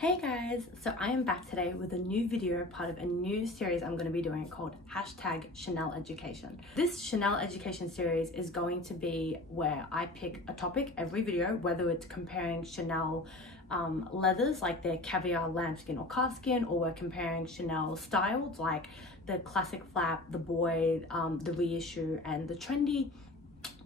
Hey guys, so I am back today with a new video, part of a new series I'm going to be doing called #ChanelEducation. This ChanelEducation series is going to be where I pick a topic every video, whether it's comparing Chanel leathers like their caviar, lambskin or calfskin, or we're comparing Chanel styles like the classic flap, the boy, the reissue and the trendy.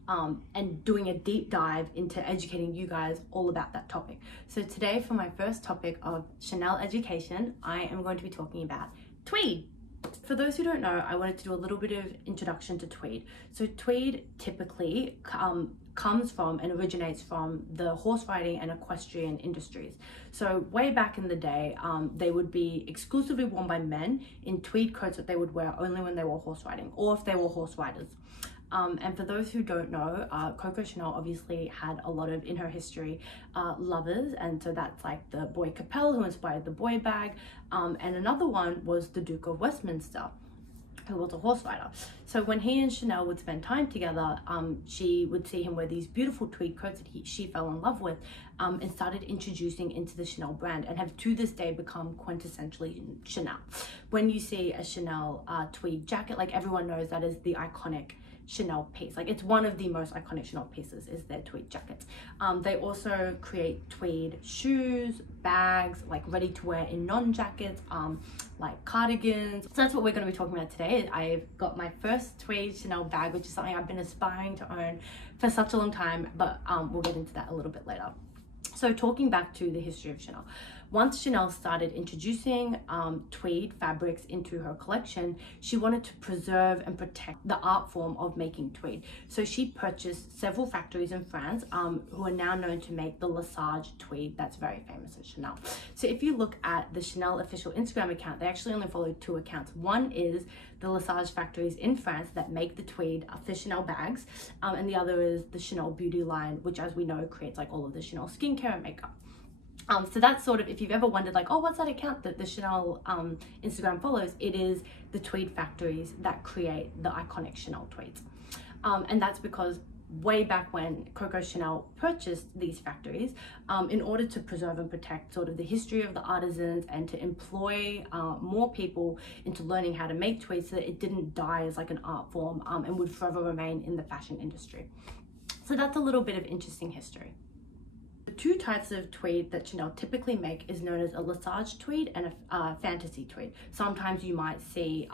And doing a deep dive into educating you guys all about that topic. So today, for my first topic of ChanelEducation, I am going to be talking about tweed. For those who don't know, I wanted to do a little bit of introduction to tweed. So tweed typically comes from and originates from the horse riding and equestrian industries. So way back in the day, they would be exclusively worn by men in tweed coats that they would wear only when they were horse riding or if they were horse riders. And for those who don't know, Coco Chanel obviously had a lot of, in her history, lovers, and so that's like the boy Capel who inspired the boy bag, and another one was the Duke of Westminster, who was a horse rider. So when he and Chanel would spend time together, she would see him wear these beautiful tweed coats that she fell in love with, and started introducing into the Chanel brand, and have to this day become quintessentially Chanel. When you see a Chanel tweed jacket, like everyone knows that is the iconic Chanel piece. Like it's one of the most iconic Chanel pieces is their tweed jackets. They also create tweed shoes, bags, like ready to wear in non-jackets, like cardigans. So that's what we're going to be talking about today. I've got my first tweed Chanel bag, which is something I've been aspiring to own for such a long time, but we'll get into that a little bit later. So talking back to the history of Chanel, once Chanel started introducing tweed fabrics into her collection, she wanted to preserve and protect the art form of making tweed. So she purchased several factories in France who are now known to make the Lesage tweed that's very famous at Chanel. So if you look at the Chanel official Instagram account, they actually only follow two accounts. One is the Lesage factories in France that make the tweed for Chanel bags, and the other is the Chanel beauty line, which, as we know, creates like all of the Chanel skincare and makeup. So that's sort of, if you've ever wondered like, oh, what's that account that the Chanel Instagram follows, it is the tweed factories that create the iconic Chanel tweeds. And that's because way back when Coco Chanel purchased these factories, in order to preserve and protect sort of the history of the artisans and to employ more people into learning how to make tweed so that it didn't die as like an art form and would forever remain in the fashion industry. So that's a little bit of interesting history. The two types of tweed that Chanel typically make is known as a Lesage tweed and a fantasy tweed. Sometimes you might see,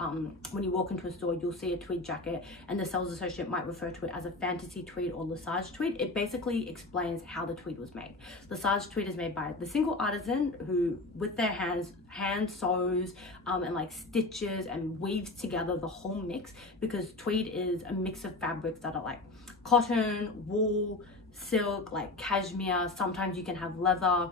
when you walk into a store, you'll see a tweed jacket and the sales associate might refer to it as a fantasy tweed or Lesage tweed. It basically explains how the tweed was made. Lesage tweed is made by the single artisan who, with their hands, hand sews and like stitches and weaves together the whole mix, because tweed is a mix of fabrics that are like cotton, wool, silk, like cashmere. Sometimes you can have leather.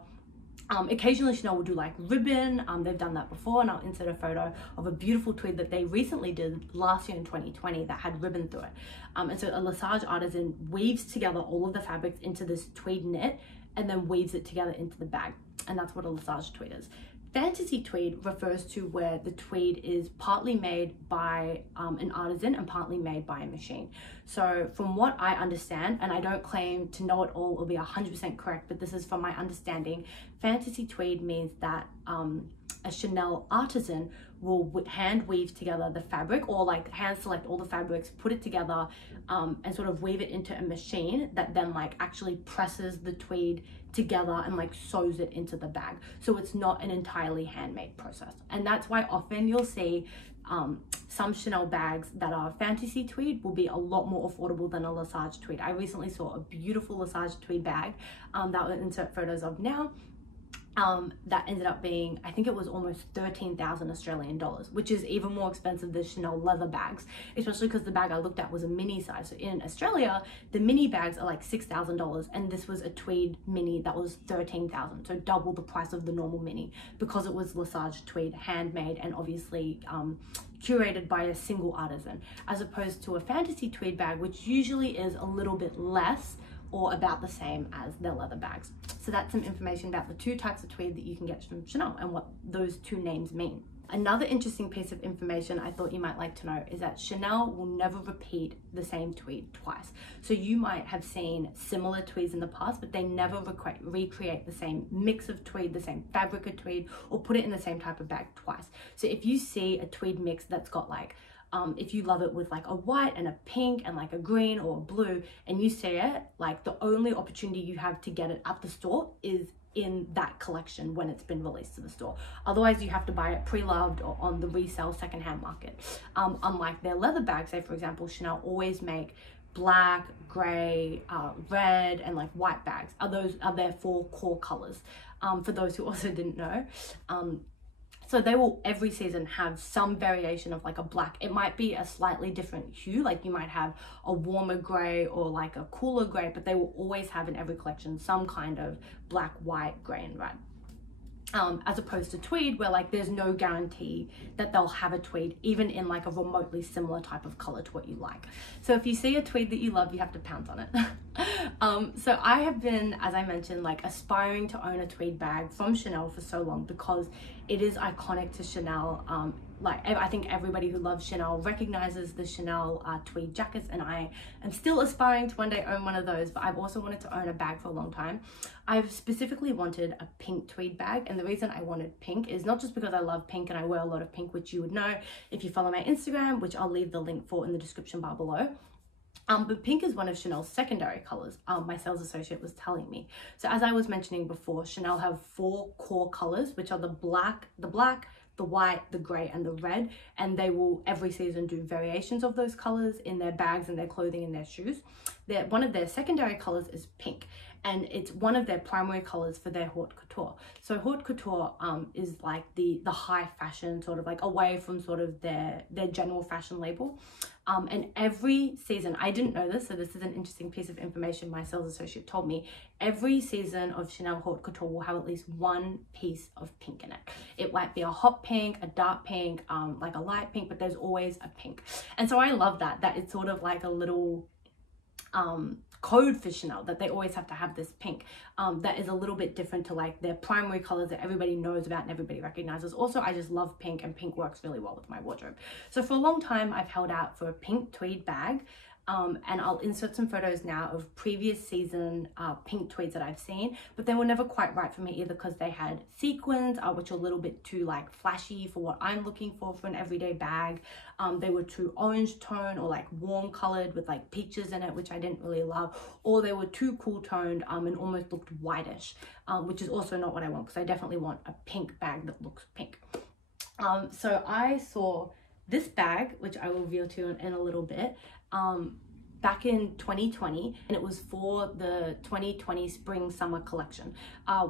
Occasionally Chanel will do like ribbon. They've done that before, and I'll insert a photo of a beautiful tweed that they recently did last year in 2020 that had ribbon through it. And so a Lesage artisan weaves together all of the fabrics into this tweed knit and then weaves it together into the bag, and that's what a Lesage tweed is. Fantasy tweed refers to where the tweed is partly made by an artisan and partly made by a machine. So from what I understand, and I don't claim to know it all or be 100% correct, but this is from my understanding, fantasy tweed means that a Chanel artisan will hand weave together the fabric, or like hand select all the fabrics, put it together and sort of weave it into a machine that then like actually presses the tweed together and like sews it into the bag. So it's not an entirely handmade process, and that's why often you'll see some Chanel bags that are fantasy tweed will be a lot more affordable than a Lesage tweed. I recently saw a beautiful Lesage tweed bag that I'll insert photos of now. That ended up being, I think it was almost 13,000 Australian dollars, which is even more expensive than Chanel leather bags, especially because the bag I looked at was a mini size. So in Australia, the mini bags are like $6,000, and this was a tweed mini that was 13,000, so double the price of the normal mini, because it was Lesage tweed, handmade and obviously curated by a single artisan, as opposed to a fantasy tweed bag, which usually is a little bit less or about the same as their leather bags. So that's some information about the two types of tweed that you can get from Chanel and what those two names mean. Another interesting piece of information I thought you might like to know is that Chanel will never repeat the same tweed twice. So you might have seen similar tweeds in the past, but they never recreate the same mix of tweed, the same fabric of tweed, or put it in the same type of bag twice. So if you see a tweed mix that's got like, if you love it with like a white and a pink and like a green or a blue, and you see it, like the only opportunity you have to get it at the store is in that collection when it's been released to the store. Otherwise you have to buy it pre-loved or on the resale secondhand market. Unlike their leather bags, say for example, Chanel always make black, gray, red, and like white bags. Those are their 4 core colors, for those who also didn't know. So they will every season have some variation of like a black. It might be a slightly different hue, like you might have a warmer gray or like a cooler gray, but they will always have in every collection some kind of black, white, gray, and red. As opposed to tweed, where like there's no guarantee that they'll have a tweed even in like a remotely similar type of color to what you like. So if you see a tweed that you love, you have to pounce on it. So I have been, as I mentioned, like aspiring to own a tweed bag from Chanel for so long because it is iconic to Chanel. Like I think everybody who loves Chanel recognizes the Chanel tweed jackets, and I am still aspiring to one day own one of those, but I've also wanted to own a bag for a long time. I've specifically wanted a pink tweed bag, and the reason I wanted pink is not just because I love pink and I wear a lot of pink, which you would know if you follow my Instagram, which I'll leave the link for in the description bar below. But pink is one of Chanel's secondary colors, my sales associate was telling me. So as I was mentioning before, Chanel have 4 core colors, which are the black, the white, the gray, and the red, and they will every season do variations of those colors in their bags and their clothing and their shoes. One of their secondary colors is pink, and it's one of their primary colors for their haute couture. So haute couture is like the high fashion, sort of like away from sort of their general fashion label. And every season, I didn't know this, so this is an interesting piece of information my sales associate told me. Every season of Chanel haute couture will have at least one piece of pink in it. It might be a hot pink, a dark pink, like a light pink, but there's always a pink. And so I love that it's sort of like a little code for Chanel, that they always have to have this pink that is a little bit different to like their primary colors that everybody knows about and everybody recognizes. Also, I just love pink, and pink works really well with my wardrobe. So for a long time I've held out for a pink tweed bag, and I'll insert some photos now of previous season pink tweeds that I've seen, but they were never quite right for me either because they had sequins, which are a little bit too like flashy for what I'm looking for an everyday bag. They were too orange tone or like warm colored with like peaches in it, which I didn't really love, or they were too cool toned and almost looked whitish, which is also not what I want, because I definitely want a pink bag that looks pink. So I saw this bag, which I will reveal to you in a little bit, back in 2020, and it was for the 2020 spring summer collection,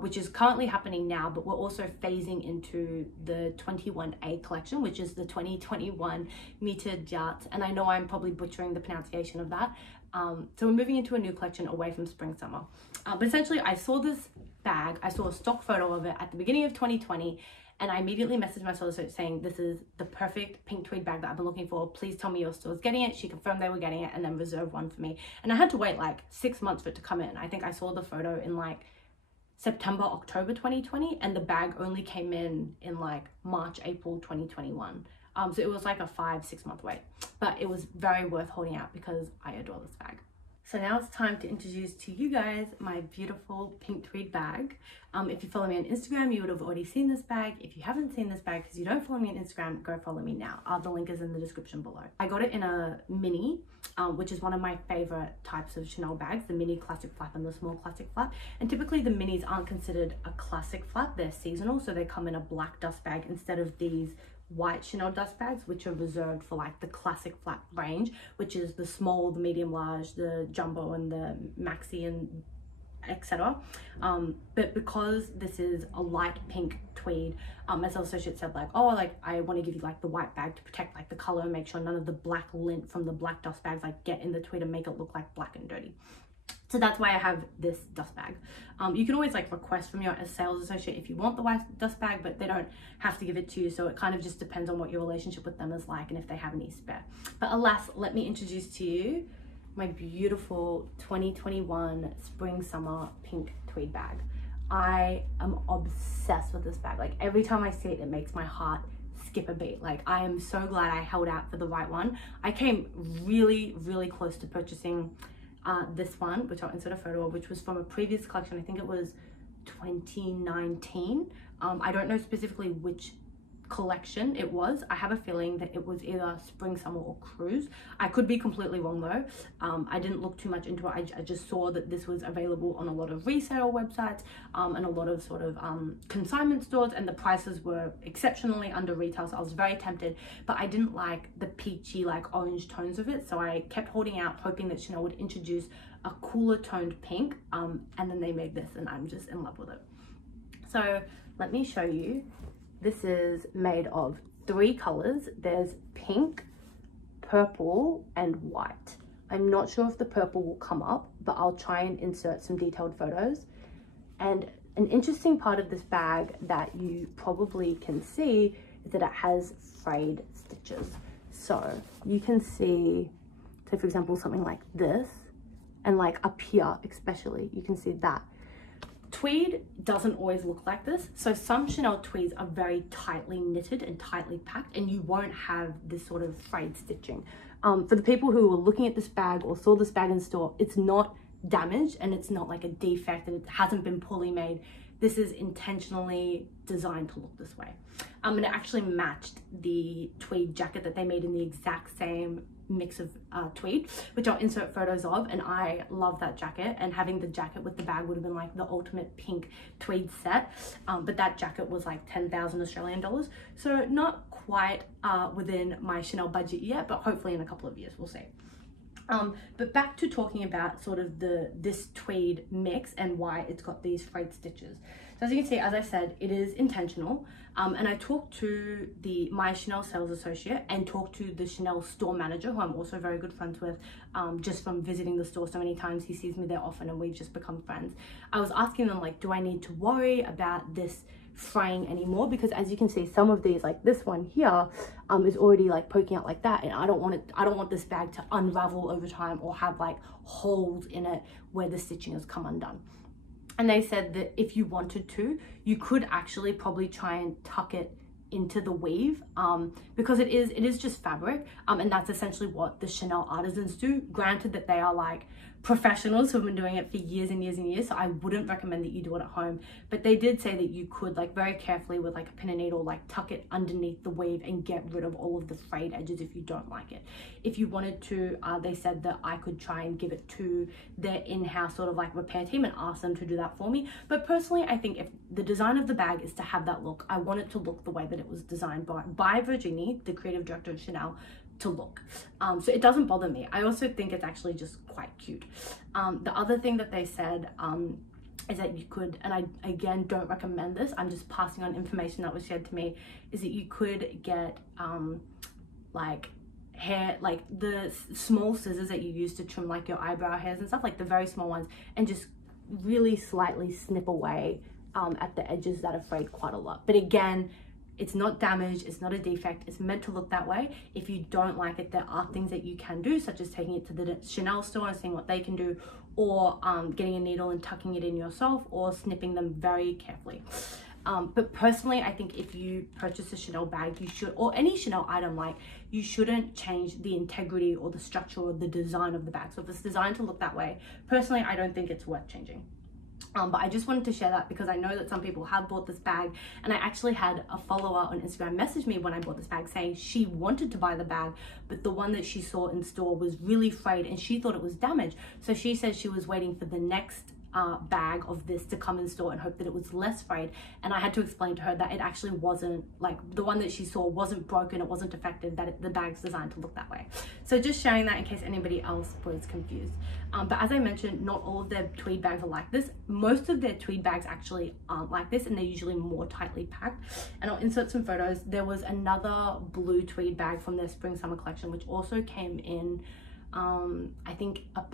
which is currently happening now, but we're also phasing into the 21A collection, which is the 2021 metered yachts, and I know I'm probably butchering the pronunciation of that. So we're moving into a new collection away from spring summer, but essentially I saw this bag, I saw a stock photo of it at the beginning of 2020, and I immediately messaged my sales associate saying, this is the perfect pink tweed bag that I've been looking for. Please tell me your store's getting it. She confirmed they were getting it and then reserved one for me. And I had to wait like 6 months for it to come in. I think I saw the photo in like September, October 2020, and the bag only came in like March, April 2021. So it was like a 5-6 month wait, but it was very worth holding out because I adore this bag. So now it's time to introduce to you guys my beautiful pink tweed bag. If you follow me on Instagram, you would have already seen this bag. If you haven't seen this bag because you don't follow me on Instagram, go follow me now. The link is in the description below. I got it in a mini, which is one of my favorite types of Chanel bags, the mini classic flap and the small classic flap. And typically the minis aren't considered a classic flap, they're seasonal, so they come in a black dust bag instead of these white Chanel dust bags, which are reserved for like the classic flap range, which is the small, the medium large, the jumbo, and the maxi, and etc. But because this is a light pink tweed, as the associate said, like, oh, like I want to give you like the white bag to protect like the color and make sure none of the black lint from the black dust bags like get in the tweed and make it look like black and dirty. So that's why I have this dust bag. You can always like request from your sales associate if you want the white dust bag, but they don't have to give it to you. So it kind of just depends on what your relationship with them is like and if they have any spare. But alas, let me introduce to you my beautiful 2021 spring summer pink tweed bag. I am obsessed with this bag. Like every time I see it, it makes my heart skip a beat. Like I am so glad I held out for the right one. I came really close to purchasing this one, which I'll insert a photo of, which was from a previous collection. I think it was 2019. I don't know specifically which collection it was. I have a feeling that it was either spring, summer, or cruise. I could be completely wrong though. I didn't look too much into it. I just saw that this was available on a lot of resale websites and a lot of sort of consignment stores, and the prices were exceptionally under retail, so I was very tempted, but I didn't like the peachy like orange tones of it, so I kept holding out hoping that Chanel would introduce a cooler toned pink, and then they made this and I'm just in love with it. So let me show you. This is made of 3 colors. There's pink, purple, and white. I'm not sure if the purple will come up, but I'll try and insert some detailed photos. And an interesting part of this bag that you probably can see is that it has frayed stitches. So you can see, so for example, something like this, and like up here especially, you can see that. Tweed doesn't always look like this. So some Chanel tweeds are very tightly knitted and tightly packed, and you won't have this sort of frayed stitching. For the people who were looking at this bag or saw this bag in store, it's not damaged and it's not like a defect and it hasn't been poorly made. This is intentionally designed to look this way. And it actually matched the tweed jacket that they made in the exact same mix of tweed, which I'll insert photos of, and I love that jacket, and having the jacket with the bag would have been like the ultimate pink tweed set, but that jacket was like 10,000 Australian dollars, so not quite within my Chanel budget yet, but hopefully in a couple of years we'll see. But back to talking about sort of this tweed mix and why it's got these frayed stitches. So as you can see, as I said, it is intentional. And I talked to my Chanel sales associate and talked to the Chanel store manager, who I'm also very good friends with, just from visiting the store so many times. He sees me there often and we've just become friends. I was asking them, like, do I need to worry about this fraying anymore? Because as you can see, some of these, like this one here, is already like poking out like that, and I don't want this bag to unravel over time or have like holes in it where the stitching has come undone. And they said that if you wanted to, you could actually probably try and tuck it into the weave, because it is just fabric, and that's essentially what the Chanel artisans do. Granted that they are like professionals who have been doing it for years and years and years, so I wouldn't recommend that you do it at home, but they did say that you could, like, very carefully with like a pin and needle, like tuck it underneath the weave and get rid of all of the frayed edges if you don't like it. If you wanted to, they said that I could try and give it to their in-house sort of like repair team and ask them to do that for me. But personally, I think if the design of the bag is to have that look, I want it to look the way that it was designed by Virginie, the creative director of Chanel, to look. So it doesn't bother me. I also think it's actually just quite cute. The other thing that they said is that you could, and I again don't recommend this, I'm just passing on information that was shared to me, is that you could get like hair, like the small scissors that you use to trim like your eyebrow hairs and stuff, like the very small ones, and just really slightly snip away at the edges that are frayed quite a lot. But again, it's not damaged, it's not a defect, it's meant to look that way. If you don't like it, there are things that you can do, such as taking it to the Chanel store and seeing what they can do, or getting a needle and tucking it in yourself, or snipping them very carefully. But personally, I think if you purchase a Chanel bag, you should, or any Chanel item, like, you shouldn't change the integrity or the structure or the design of the bag. So if it's designed to look that way, personally, I don't think it's worth changing. But I just wanted to share that because I know that some people have bought this bag, and I actually had a follower on Instagram message me when I bought this bag saying she wanted to buy the bag, but the one that she saw in store was really frayed and she thought it was damaged. So she said she was waiting for the next bag of this to come in store and hope that it was less frayed, and I had to explain to her that it actually wasn't, like, the one that she saw wasn't broken, it wasn't defective, that the bag's designed to look that way. So just sharing that in case anybody else was confused. But as I mentioned, not all of their tweed bags are like this. Most of their tweed bags actually aren't like this, and they're usually more tightly packed. And I'll insert some photos. There was another blue tweed bag from their spring summer collection, which also came in I think a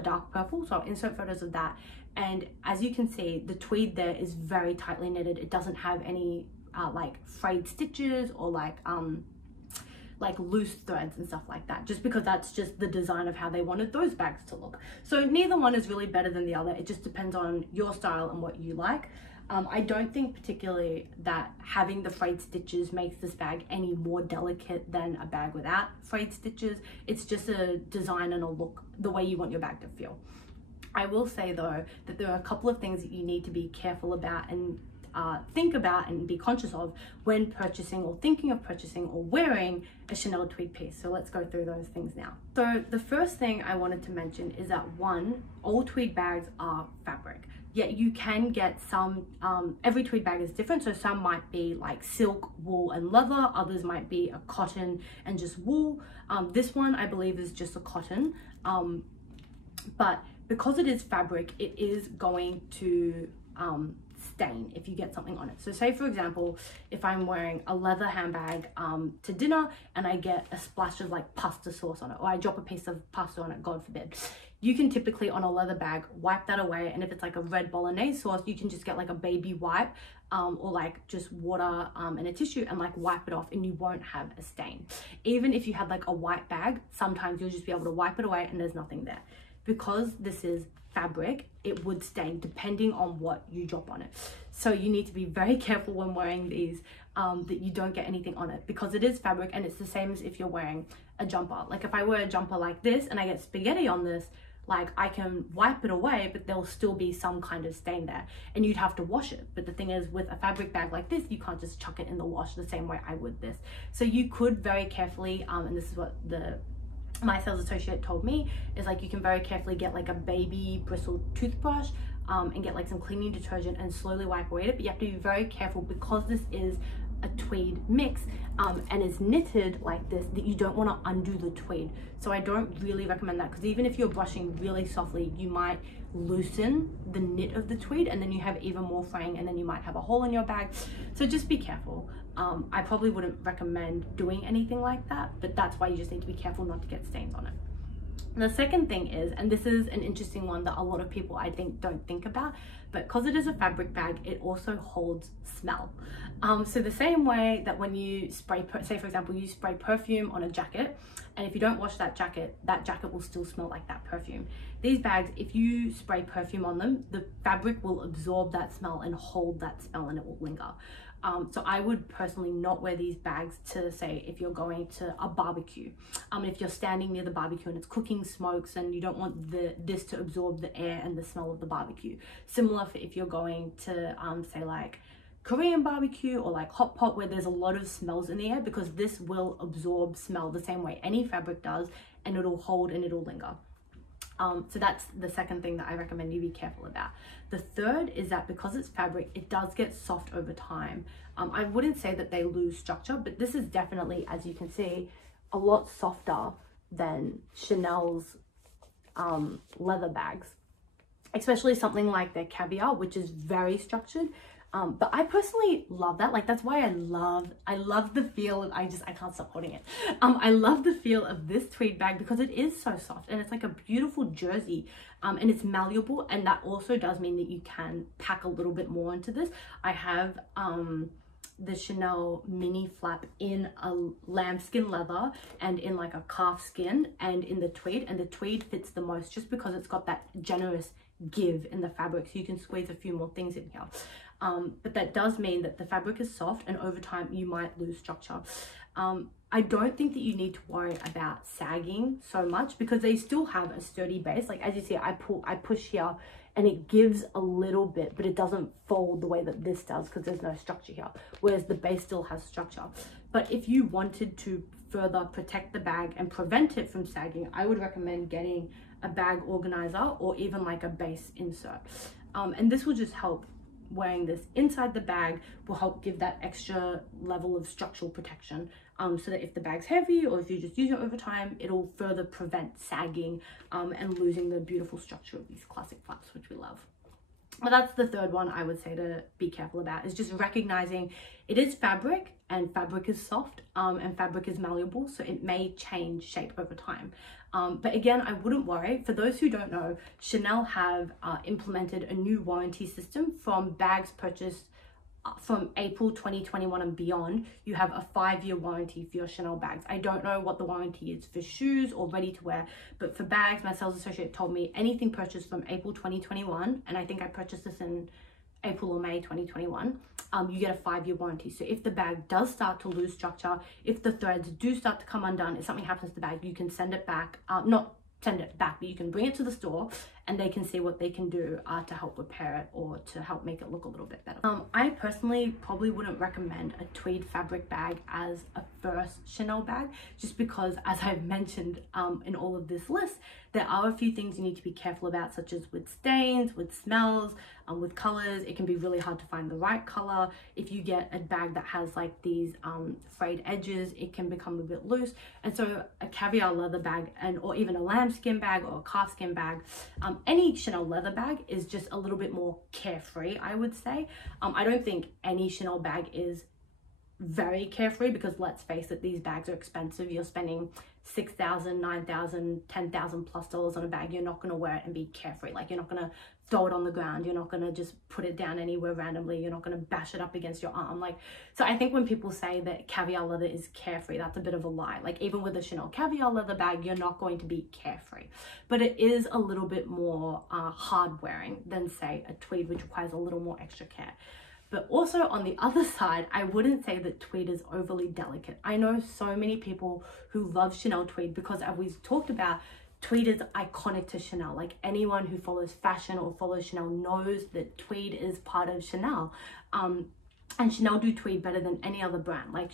dark purple, so I'll insert photos of that. And as you can see, the tweed there is very tightly knitted. It doesn't have any like frayed stitches or like like loose threads and stuff like that, just because that's just the design of how they wanted those bags to look. So neither one is really better than the other. It just depends on your style and what you like. I don't think particularly that having the frayed stitches makes this bag any more delicate than a bag without frayed stitches. It's just a design and a look, the way you want your bag to feel. I will say though that there are a couple of things that you need to be careful about and think about and be conscious of when purchasing or thinking of purchasing or wearing a Chanel tweed piece. So let's go through those things now. So the first thing I wanted to mention is that one, all tweed bags are fabric. Yet you can get some, every tweed bag is different. So some might be like silk, wool and leather. Others might be a cotton and just wool. This one I believe is just a cotton. But because it is fabric, it is going to stain if you get something on it. So say for example, if I'm wearing a leather handbag to dinner and I get a splash of like pasta sauce on it, or I drop a piece of pasta on it, God forbid, you can typically on a leather bag wipe that away. And if it's like a red bolognese sauce, you can just get like a baby wipe or like just water and a tissue and like wipe it off, and you won't have a stain. Even if you had like a white bag, sometimes you'll just be able to wipe it away and there's nothing there. Because this is fabric, it would stain depending on what you drop on it. So you need to be very careful when wearing these that you don't get anything on it, because it is fabric. And it's the same as if you're wearing a jumper. Like if I wear a jumper like this and I get spaghetti on this, like I can wipe it away, but there'll still be some kind of stain there and you'd have to wash it. But the thing is, with a fabric bag like this, you can't just chuck it in the wash the same way I would this. So you could very carefully, and this is what my sales associate told me, is like you can very carefully get like a baby bristle toothbrush and get like some cleaning detergent and slowly wipe away it. But you have to be very careful, because this is a tweed mix and is knitted like this, that you don't want to undo the tweed. So I don't really recommend that, because even if you're brushing really softly, you might loosen the knit of the tweed and then you have even more fraying and then you might have a hole in your bag. So just be careful. I probably wouldn't recommend doing anything like that, but that's why you just need to be careful not to get stains on it. The second thing is, and this is an interesting one that a lot of people I think don't think about, but because it is a fabric bag, it also holds smell. So the same way that when you spray, say for example, you spray perfume on a jacket, and if you don't wash that jacket will still smell like that perfume. These bags, if you spray perfume on them, the fabric will absorb that smell and hold that smell, and it will linger. So I would personally not wear these bags to, say, if you're going to a barbecue. If you're standing near the barbecue and it's cooking smokes and you don't want this to absorb the air and the smell of the barbecue. Similar for if you're going to, say like Korean barbecue or like hot pot, where there's a lot of smells in the air, because this will absorb smell the same way any fabric does, and it'll hold and it'll linger. So that's the second thing that I recommend you be careful about. The third is that because it's fabric, it does get soft over time. I wouldn't say that they lose structure, but this is definitely, as you can see, a lot softer than Chanel's leather bags, especially something like their Caviar, which is very structured. But I personally love that. Like, that's why I love the feel of, I can't stop holding it. I love the feel of this tweed bag because it is so soft and it's like a beautiful jersey, and it's malleable. And that also does mean that you can pack a little bit more into this. I have the Chanel mini flap in a lambskin leather and in like a calf skin and in the tweed, and the tweed fits the most just because it's got that generous give in the fabric, so you can squeeze a few more things in here. But that does mean that the fabric is soft and over time you might lose structure. I don't think that you need to worry about sagging so much because they still have a sturdy base. Like as you see, I push here and it gives a little bit, but it doesn't fold the way that this does because there's no structure here, whereas the base still has structure. But if you wanted to further protect the bag and prevent it from sagging, I would recommend getting a bag organizer or even like a base insert. And this will just help. Wearing this inside the bag will help give that extra level of structural protection, so that if the bag's heavy or if you just use it over time, it'll further prevent sagging and losing the beautiful structure of these classic flaps, which we love. But that's the third one I would say to be careful about, is just recognizing it is fabric and fabric is soft and fabric is malleable, so it may change shape over time. But again, I wouldn't worry. For those who don't know, Chanel have implemented a new warranty system from bags purchased from April 2021 and beyond, you have a 5-year warranty for your Chanel bags. I don't know what the warranty is for shoes or ready to wear, but for bags, my sales associate told me anything purchased from April 2021, and I think I purchased this in April or May 2021, you get a 5-year warranty. So if the bag does start to lose structure, if the threads do start to come undone, if something happens to the bag, you can send it back, not send it back, but you can bring it to the store and they can see what they can do to help repair it or to help make it look a little bit better. I personally probably wouldn't recommend a tweed fabric bag as a first Chanel bag, just because, as I've mentioned in all of this list, there are a few things you need to be careful about, such as with stains, with smells, with colors. It can be really hard to find the right color. If you get a bag that has like these frayed edges, it can become a bit loose. And so a caviar leather bag or even a lambskin bag or a calfskin bag, any Chanel leather bag is just a little bit more carefree, I would say. I don't think any Chanel bag is very carefree, because let's face it, these bags are expensive. You're spending $6,000, $9,000, $10,000 plus on a bag. You're not going to wear it and be carefree. Like, you're not going to throw it on the ground. You're not going to just put it down anywhere randomly. You're not going to bash it up against your arm. Like, so I think when people say that caviar leather is carefree, that's a bit of a lie. Like, even with a Chanel caviar leather bag, you're not going to be carefree, but it is a little bit more hard wearing than, say, a tweed, which requires a little more extra care. But also on the other side, I wouldn't say that tweed is overly delicate. I know so many people who love Chanel tweed because, as we've talked about, tweed is iconic to Chanel. Like, anyone who follows fashion or follows Chanel knows that tweed is part of Chanel. And Chanel do tweed better than any other brand. Like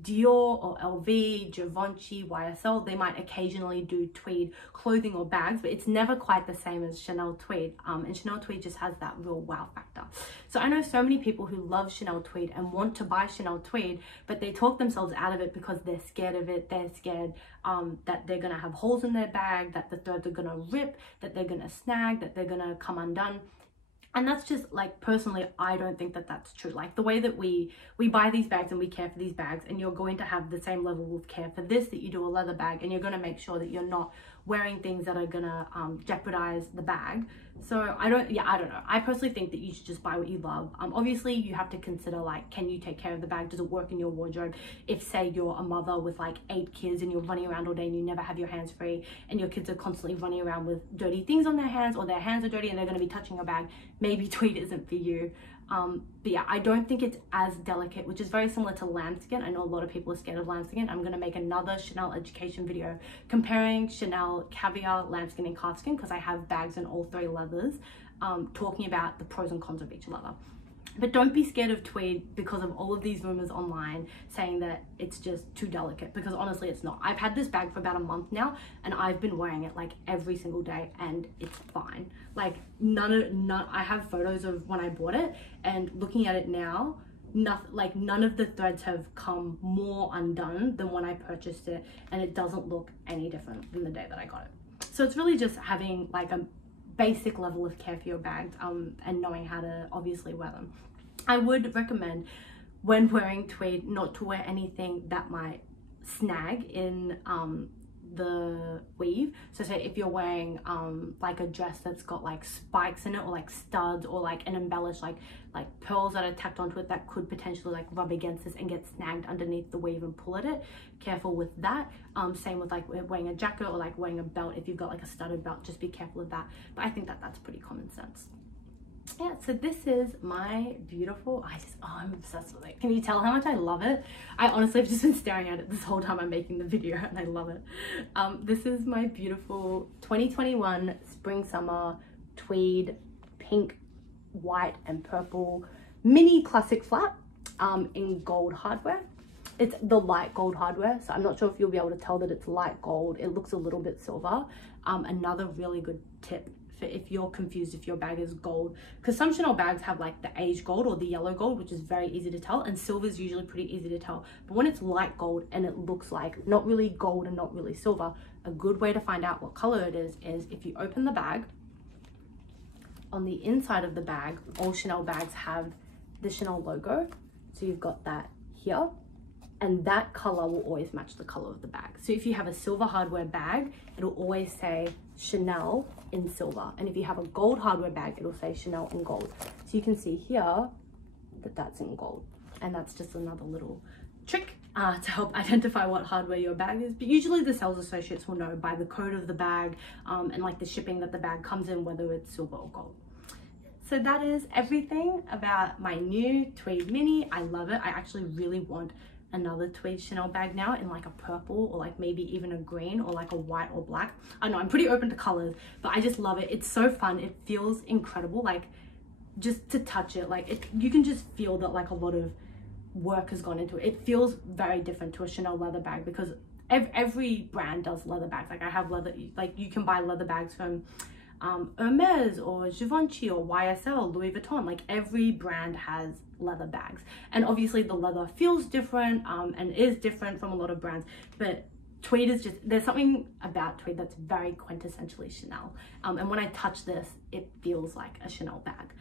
Dior or LV, Givenchy, YSL, they might occasionally do tweed clothing or bags, but it's never quite the same as Chanel tweed. And Chanel tweed just has that real wow factor. So I know so many people who love Chanel tweed and want to buy Chanel tweed, but they talk themselves out of it because they're scared of it. They're scared that they're gonna have holes in their bag, that the threads are gonna rip, that they're gonna snag, that they're gonna come undone. And that's just, like, personally, I don't think that that's true. Like, the way that we buy these bags and we care for these bags, and you're going to have the same level of care for this that you do a leather bag, and you're going to make sure that you're not wearing things that are going to jeopardize the bag. So I don't know. I personally think that you should just buy what you love. Obviously, you have to consider, like, can you take care of the bag? Does it work in your wardrobe? If, say, you're a mother with like 8 kids and you're running around all day and you never have your hands free, and your kids are constantly running around with dirty things on their hands, or their hands are dirty and they're going to be touching your bag, maybe tweed isn't for you. But yeah, I don't think it's as delicate, which is very similar to lambskin. I know a lot of people are scared of lambskin. I'm going to make another Chanel education video comparing Chanel caviar, lambskin, and calfskin, because I have bags in all 3 leathers, talking about the pros and cons of each leather. But don't be scared of tweed because of all of these rumors online saying that it's just too delicate, because honestly it's not. I've had this bag for about a month now and I've been wearing it like every single day and it's fine. Like I have photos of when I bought it, and looking at it now, none of the threads have come more undone than when I purchased it, and it doesn't look any different than the day that I got it. So it's really just having like a basic level of care for your bags and knowing how to obviously wear them. I would recommend, when wearing tweed, not to wear anything that might snag in the weave. So say if you're wearing like a dress that's got like spikes in it, or like studs, or like an embellished like pearls that are tacked onto it that could potentially like rub against this and get snagged underneath the weave and pull at it. Careful with that. Same with like wearing a jacket or like wearing a belt. If you've got like a studded belt, just be careful of that. But I think that that's pretty common sense. Yeah, so this is my beautiful, I'm obsessed with it. Can you tell how much I love it? I honestly have just been staring at it this whole time I'm making the video, and I love it. This is my beautiful 2021 spring summer tweed pink, white and purple mini classic flat in gold hardware. It's the light gold hardware, so I'm not sure if you'll be able to tell that it's light gold. It looks a little bit silver. Another really good tip if you're confused if your bag is gold, because some Chanel bags have like the aged gold or the yellow gold, which is very easy to tell, and silver is usually pretty easy to tell. But when it's light gold and it looks like not really gold and not really silver, a good way to find out what color it is if you open the bag. On the inside of the bag, all Chanel bags have the Chanel logo, so you've got that here, and that color will always match the color of the bag. So if you have a silver hardware bag, it'll always say Chanel in silver, and if you have a gold hardware bag, it'll say Chanel in gold. So you can see here that that's in gold. And that's just another little trick to help identify what hardware your bag is. But usually the sales associates will know by the code of the bag and like the shipping that the bag comes in, whether it's silver or gold. So that is everything about my new Tweed Mini. I love it. I actually really want another Tweed Chanel bag now in like a purple or like maybe even a green or like a white or black. I know I'm pretty open to colors, but I just love it. It's so fun. It feels incredible. Like just to touch it, like you can just feel that like a lot of work has gone into it. It feels very different to a Chanel leather bag because every brand does leather bags. Like I have leather, like you can buy leather bags from Hermes or Givenchy or YSL, Louis Vuitton. Like every brand has leather bags, and obviously the leather feels different and is different from a lot of brands, but Tweed is just, there's something about Tweed that's very quintessentially Chanel, and when I touch this it feels like a Chanel bag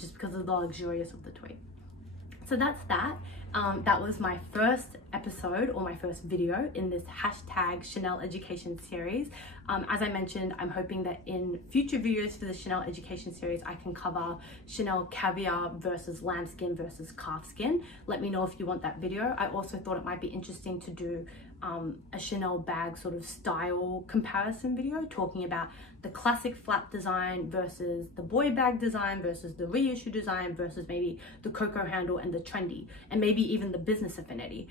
just because of the luxurious of the Tweed. So that's that. That was my first episode or my first video in this hashtag Chanel Education series. As I mentioned, I'm hoping that in future videos for the Chanel Education series, I can cover Chanel caviar versus lambskin versus calfskin. Let me know if you want that video. I also thought it might be interesting to do a Chanel bag sort of style comparison video, talking about the classic flap design versus the boy bag design versus the reissue design versus maybe the cocoa handle and the trendy, and maybe even the business affinity.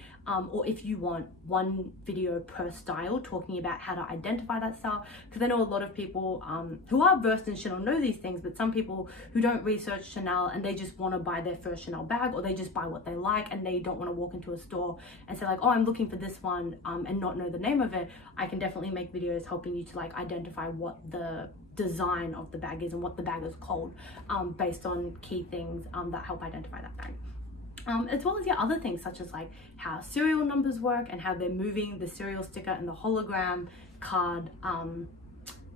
Or if you want one video per style talking about how to identify that style, because I know a lot of people who are versed in Chanel know these things, but some people who don't research Chanel and they just want to buy their first Chanel bag, or they just buy what they like and they don't want to walk into a store and say like, oh, I'm looking for this one and not know the name of it. I can definitely make videos helping you to like identify what the design of the bag is and what the bag is called based on key things that help identify that bag. As well as other things such as like how serial numbers work and how they're moving the serial sticker and the hologram card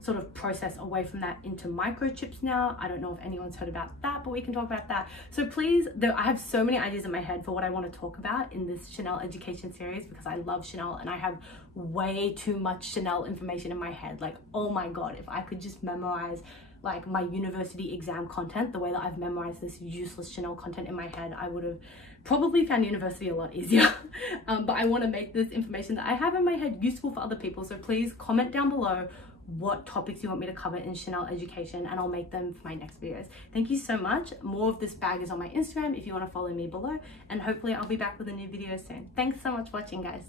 sort of process away from that into microchips now. I don't know if anyone's heard about that, but we can talk about that. So please, I have so many ideas in my head for what I want to talk about in this Chanel Education series because I love Chanel and I have way too much Chanel information in my head. Like, oh my God, if I could just memorize like my university exam content the way that I've memorized this useless Chanel content in my head, I would have probably found university a lot easier. But I want to make this information that I have in my head useful for other people. So please comment down below what topics you want me to cover in Chanel Education and I'll make them for my next videos. Thank you so much. More of this bag is on my Instagram if you want to follow me below, and hopefully I'll be back with a new video soon. Thanks so much for watching, guys.